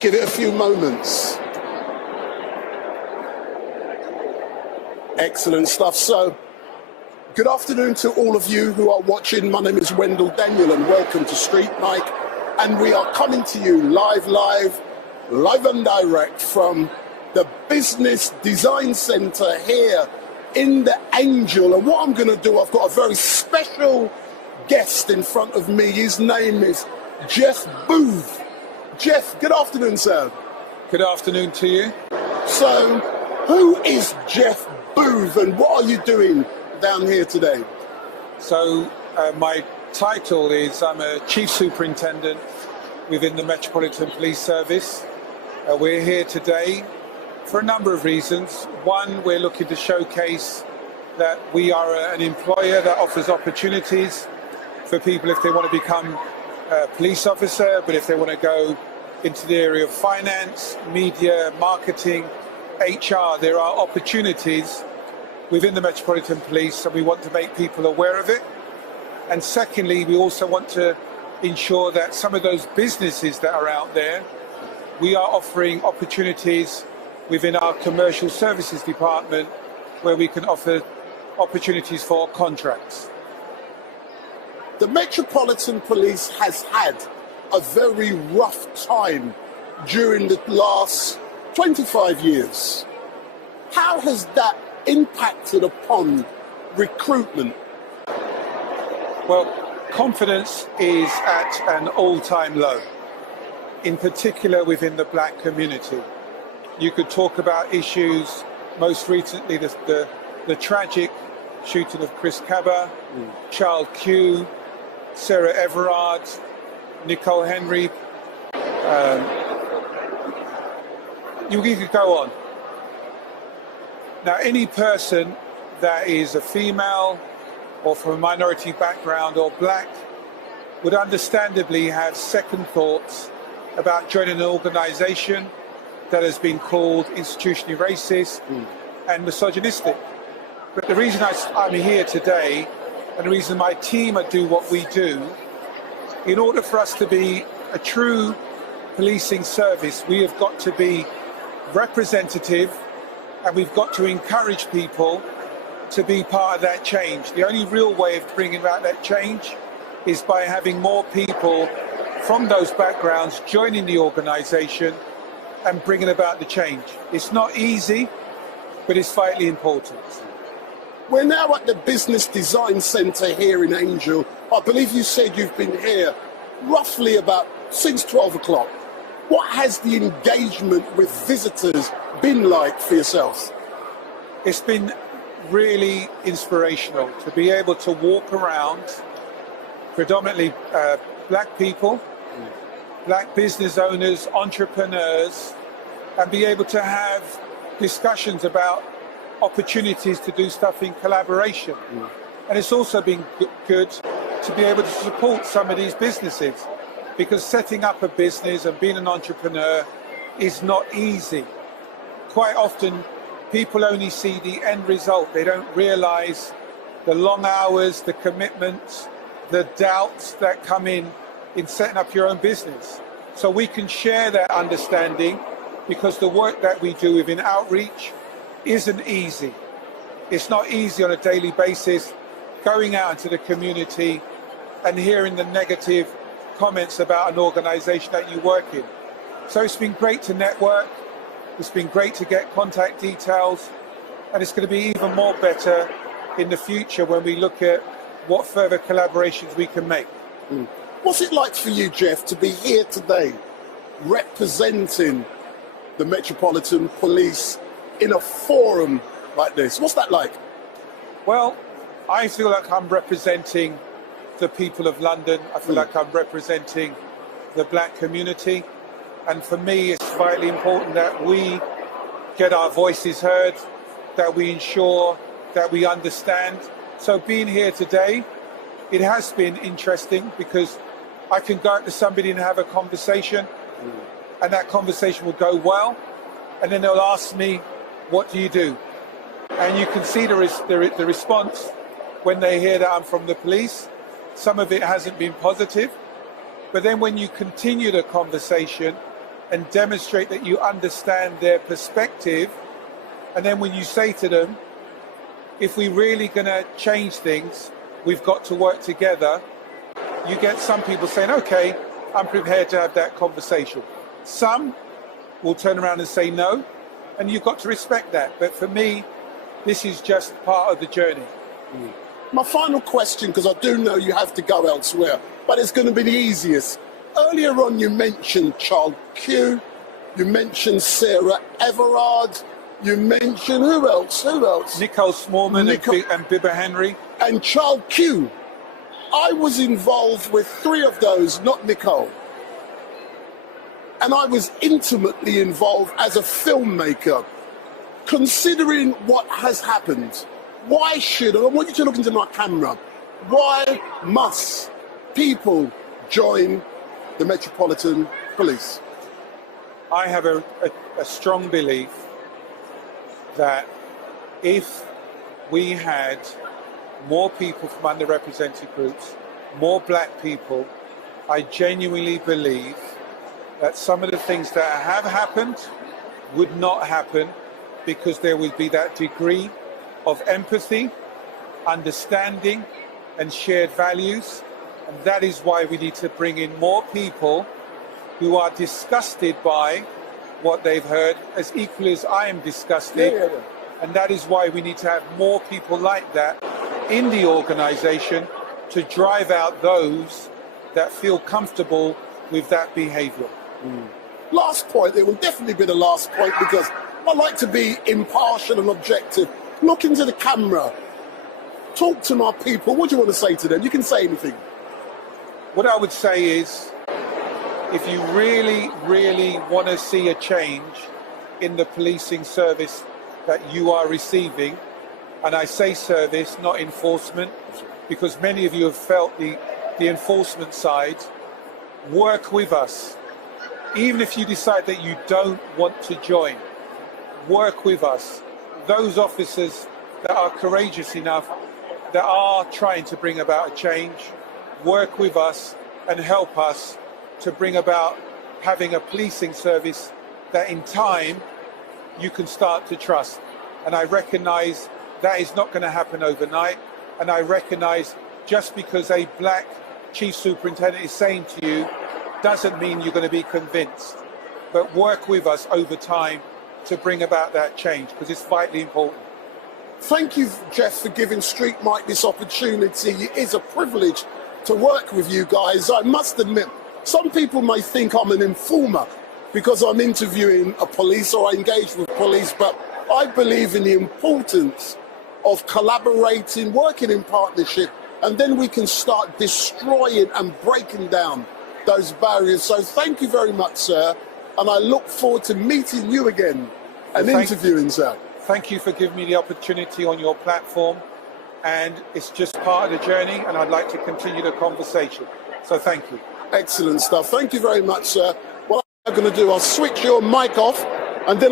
Give it a few moments. Excellent stuff. So, good afternoon to all of you who are watching. My name is Wendell Daniel and welcome to Street Mike. And we are coming to you live and direct from the Business Design Centre here in the Angel. And what I'm going to do, I've got a very special guest in front of me. His name is Jeff Boothe. Jeff, good afternoon, sir. Good afternoon to you. So, who is Jeff Boothe and what are you doing down here today? So, my title is I'm a Chief Superintendent within the Metropolitan Police Service. We're here today for a number of reasons. One, we're looking to showcase that we are an employer that offers opportunities for people if they want to become a police officer, but if they want to go into the area of finance, media, marketing, HR, there are opportunities within the Metropolitan Police, and we want to make people aware of it. And secondly, we also want to ensure that some of those businesses that are out there, we are offering opportunities within our commercial services department where we can offer opportunities for contracts. The Metropolitan Police has had a very rough time during the last 25 years. How has that impacted upon recruitment? Well, confidence is at an all-time low, in particular within the black community. You could talk about issues, most recently the tragic shooting of Chris Cabba, Charles Q, Sarah Everard, Nicole Henry. You could go on. Now, any person that is a female or from a minority background or black would understandably have second thoughts about joining an organisation that has been called institutionally racist and misogynistic. But the reason I'm here today and the reason my team do what we do, in order for us to be a true policing service, we have got to be representative and we've got to encourage people to be part of that change. The only real way of bringing about that change is by having more people from those backgrounds joining the organisation and bringing about the change. It's not easy, but it's vitally important. We're now at the Business Design Centre here in Angel. I believe you said you've been here roughly about since 12 o'clock. What has the engagement with visitors been like for yourselves? It's been really inspirational to be able to walk around predominantly black people, black business owners, entrepreneurs, and be able to have discussions about opportunities to do stuff in collaboration. And it's also been good to be able to support some of these businesses, because setting up a business and being an entrepreneur is not easy. Quite often people only see the end result. They don't realise the long hours, the commitments, the doubts that come in setting up your own business. So we can share that understanding, because the work that we do within outreach isn't easy. It's not easy on a daily basis going out into the community and hearing the negative comments about an organisation that you work in. So it's been great to network, it's been great to get contact details, and it's going to be even more better in the future when we look at what further collaborations we can make. What's it like for you, Jeff, to be here today representing the Metropolitan Police in a forum like this? What's that like? Well, I feel like I'm representing the people of London. I feel like I'm representing the black community. And for me, it's vitally important that we get our voices heard, that we ensure that we understand. So being here today, it has been interesting because I can go out to somebody and have a conversation, and that conversation will go well. And then they'll ask me, what do you do? And you can see the response when they hear that I'm from the police. Some of it hasn't been positive, but then when you continue the conversation and demonstrate that you understand their perspective. And then when you say to them, if we're really going to change things, we've got to work together, you get some people saying, okay, I'm prepared to have that conversation. Some will turn around and say no, and you've got to respect that. But for me, this is just part of the journey. My final question, because I do know you have to go elsewhere, but it's going to be the easiest. Earlier on, you mentioned Child Q, you mentioned Sarah Everard, you mentioned who else? Nicole Smallman and Bibba Henry. And Child Q. I was involved with 3 of those, not Nicole. And I was intimately involved as a filmmaker. Considering what has happened, why should, and I want you to look into my camera, why must people join the Metropolitan Police? I have a strong belief that if we had more people from underrepresented groups, more black people, I genuinely believe that some of the things that have happened would not happen, because there would be that degree of empathy, understanding, and shared values. And that is why we need to bring in more people who are disgusted by what they've heard, as equally as I am disgusted. And that is why we need to have more people like that in the organization to drive out those that feel comfortable with that behavior. Last point, it will definitely be the last point, because I like to be impartial and objective. Look into the camera. Talk to my people. What do you want to say to them? You can say anything. What I would say is, if you really, really want to see a change in the policing service that you are receiving, and I say service, not enforcement, because many of you have felt the enforcement side, work with us. Even if you decide that you don't want to join, work with us. Those officers that are courageous enough, that are trying to bring about a change, work with us and help us to bring about having a policing service that in time you can start to trust. And I recognize that is not going to happen overnight. And I recognize just because a black chief superintendent is saying to you doesn't mean you're going to be convinced. But work with us over time to bring about that change, because it's vitally important. Thank you, Jeff, for giving Street Mike this opportunity. It is a privilege to work with you guys. I must admit, some people may think I'm an informer because I'm interviewing a police or I engage with police, but I believe in the importance of collaborating, working in partnership, and then we can start destroying and breaking down those barriers. So thank you very much, sir, and I look forward to meeting you again and interviewing, sir. Thank you for giving me the opportunity on your platform, and it's just part of the journey, and I'd like to continue the conversation. So thank you. Excellent stuff. Thank you very much, sir. What I'm going to do, I'll switch your mic off, and then